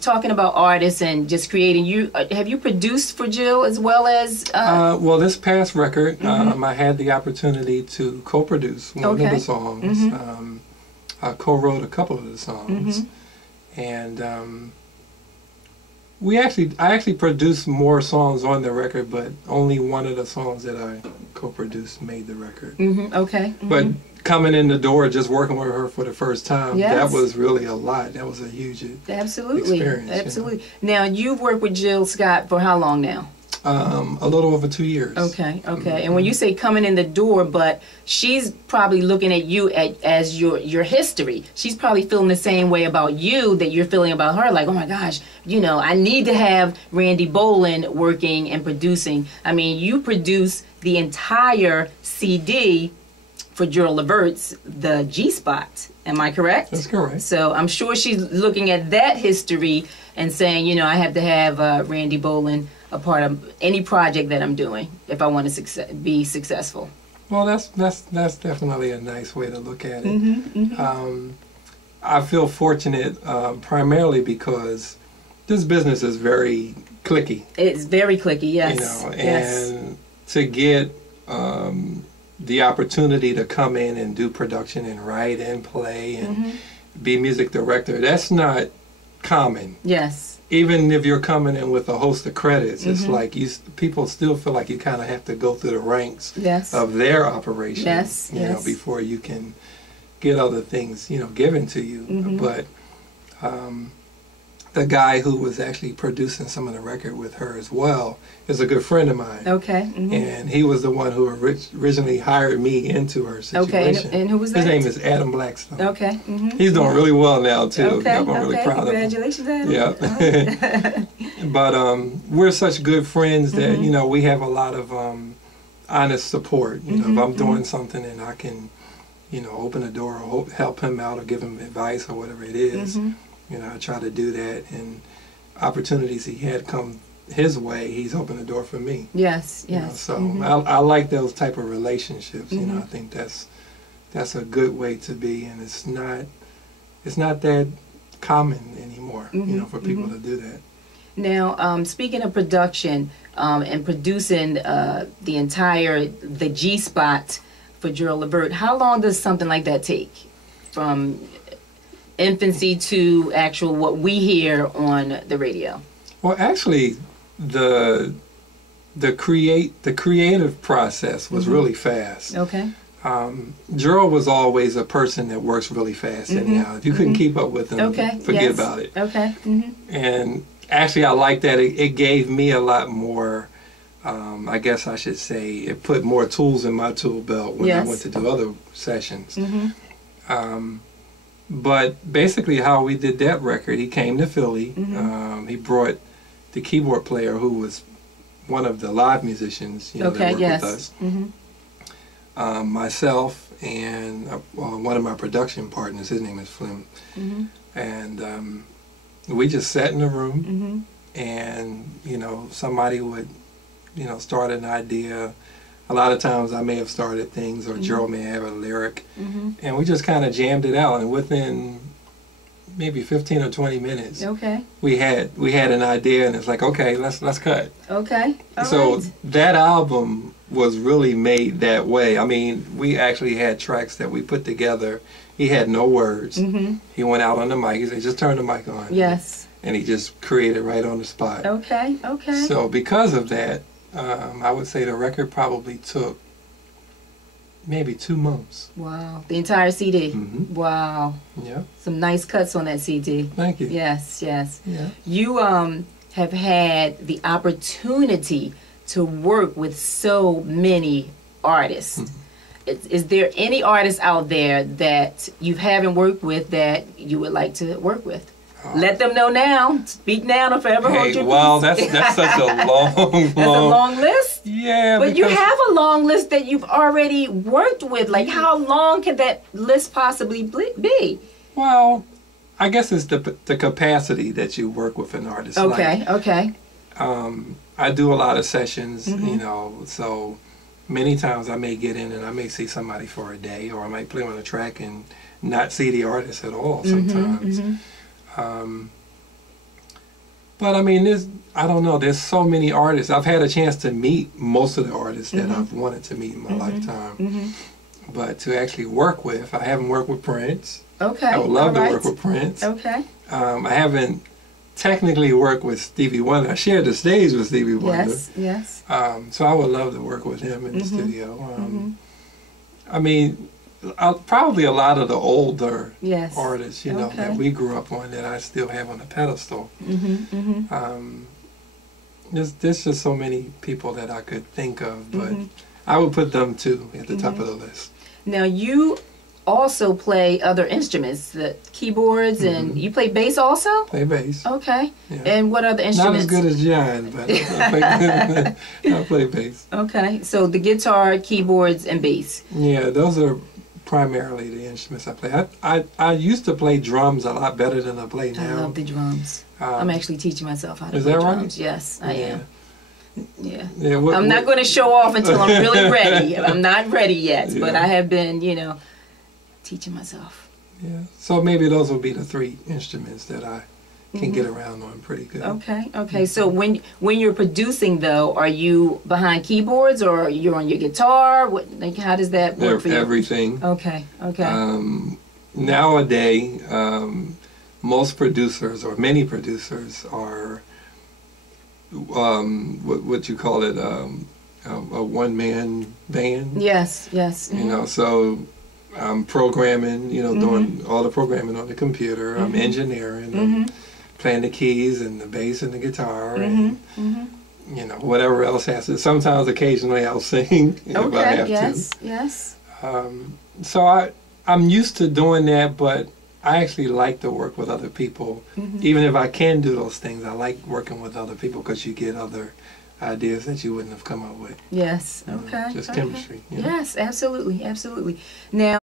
talking about artists and just creating, have you produced for Jill as well as? Well, this past record, I had the opportunity to co-produce one of the songs. I co-wrote a couple of the songs, and I actually produced more songs on the record, but only one of the songs that I co-produced made the record. But coming in the door, just working with her for the first time, that was really a lot. That was a huge experience. Absolutely. Now, you've worked with Jill Scott for how long now? A little over 2 years. Okay. And when you say coming in the door, but she's probably looking at you as your history. She's probably feeling the same way about you that you're feeling about her. Like, oh my gosh, I need to have Randy Bowland working and producing. I mean, you produce the entire CD for Gerald Levert's The G-Spot. Am I correct? That's correct. So I'm sure she's looking at that history and saying, I have to have Randy Bowland a part of any project that I'm doing if I want to be successful. Well, that's definitely a nice way to look at it. I feel fortunate primarily because this business is very cliquey. It's very cliquey, yes. And to get the opportunity to come in and do production and write and play and be music director, that's not common. Yes. Even if you're coming in with a host of credits, it's like people still feel like you kind of have to go through the ranks of their operation, before you can get other things, given to you. But the guy who was actually producing some of the record with her as well is a good friend of mine. And he was the one who originally hired me into her situation. And who was that? His name is Adam Blackstone. He's doing really well now too. I'm really proud of him. Congratulations, Adam. But we're such good friends that we have a lot of honest support. If I'm doing something and I can open a door or help him out or give him advice or whatever it is, I try to do that, and opportunities he had come his way, he's opened the door for me. So I like those type of relationships. I think that's a good way to be, and it's not that common anymore. For people to do that. Now, speaking of production and producing the G-Spot for Gerald Levert, how long does something like that take, from infancy to actual what we hear on the radio? Well, actually, the creative process was really fast. Gerald was always a person that works really fast. Anyhow, if you couldn't keep up with him, forget about it. And actually, I like that. It gave me a lot more. I guess I should say it put more tools in my tool belt when I went to do other sessions. But basically how we did that record, he came to Philly. He brought the keyboard player who was one of the live musicians that worked with us. Myself and one of my production partners, his name is Flim. And we just sat in the room and, somebody would, start an idea. A lot of times I may have started things, or Gerald may have a lyric, and we just kind of jammed it out. And within maybe 15 or 20 minutes, we had an idea, and it's like, okay, let's cut. So that album was really made that way. I mean, we actually had tracks that we put together. He had no words. He went out on the mic. He said, just turn the mic on. And he just created right on the spot. So because of that, I would say the record probably took maybe 2 months. Wow. The entire CD? Wow. Yeah. Some nice cuts on that CD. Thank you. Yes. Yeah. You have had the opportunity to work with so many artists. Is there any artist out there that you haven't worked with that you would like to work with? Let them know now. Speak now or forever hold your peace. Wow, that's such a That's a long list? Yeah. But you have a long list that you've already worked with. Like, how long can that list possibly be? Well, I guess it's the capacity that you work with an artist. Okay. I do a lot of sessions, so many times I may get in and I may see somebody for a day, or I might play on a track and not see the artist at all sometimes. But I mean, I don't know. There's so many artists. I've had a chance to meet most of the artists that I've wanted to meet in my lifetime. But to actually work with, I haven't worked with Prince. Okay. I would love to work with Prince. Okay. I haven't technically worked with Stevie Wonder. I shared the stage with Stevie Wonder. Yes. So I would love to work with him in the studio. I mean, probably a lot of the older artists, you know, that we grew up on that I still have on the pedestal. There's just so many people that I could think of, but I would put them too at the top of the list. Now you also play other instruments, the keyboards, and you play bass also? Play bass. Okay. Yeah. And what other instruments? Not as good as John, but I play bass. Okay. So the guitar, keyboards, and bass. Yeah, those are primarily the instruments I play. I used to play drums a lot better than I play now. I love the drums. I'm actually teaching myself how to is play that drums. right? Yes, I am. Yeah. I'm not going to show off until I'm really ready. I'm not ready yet, but I have been, you know, teaching myself. Yeah. So maybe those will be the three instruments that I can get around on pretty good. Okay. Okay. So when you're producing though, are you behind keyboards or you're on your guitar? What, like, how does that work for you? Everything. Okay. Okay. Nowadays, most producers or many producers are what you call it, a one-man band. Yes. Yes. You know, so I'm programming, you know, doing all the programming on the computer. I'm engineering, I'm playing the keys and the bass and the guitar, and you know, whatever else has to. Sometimes, occasionally, I'll sing if I have to. Yes. So I'm used to doing that, but I actually like to work with other people. Even if I can do those things, I like working with other people because you get other ideas that you wouldn't have come up with. Yes. Okay. Just chemistry. You know? Yes, absolutely. Absolutely. Now,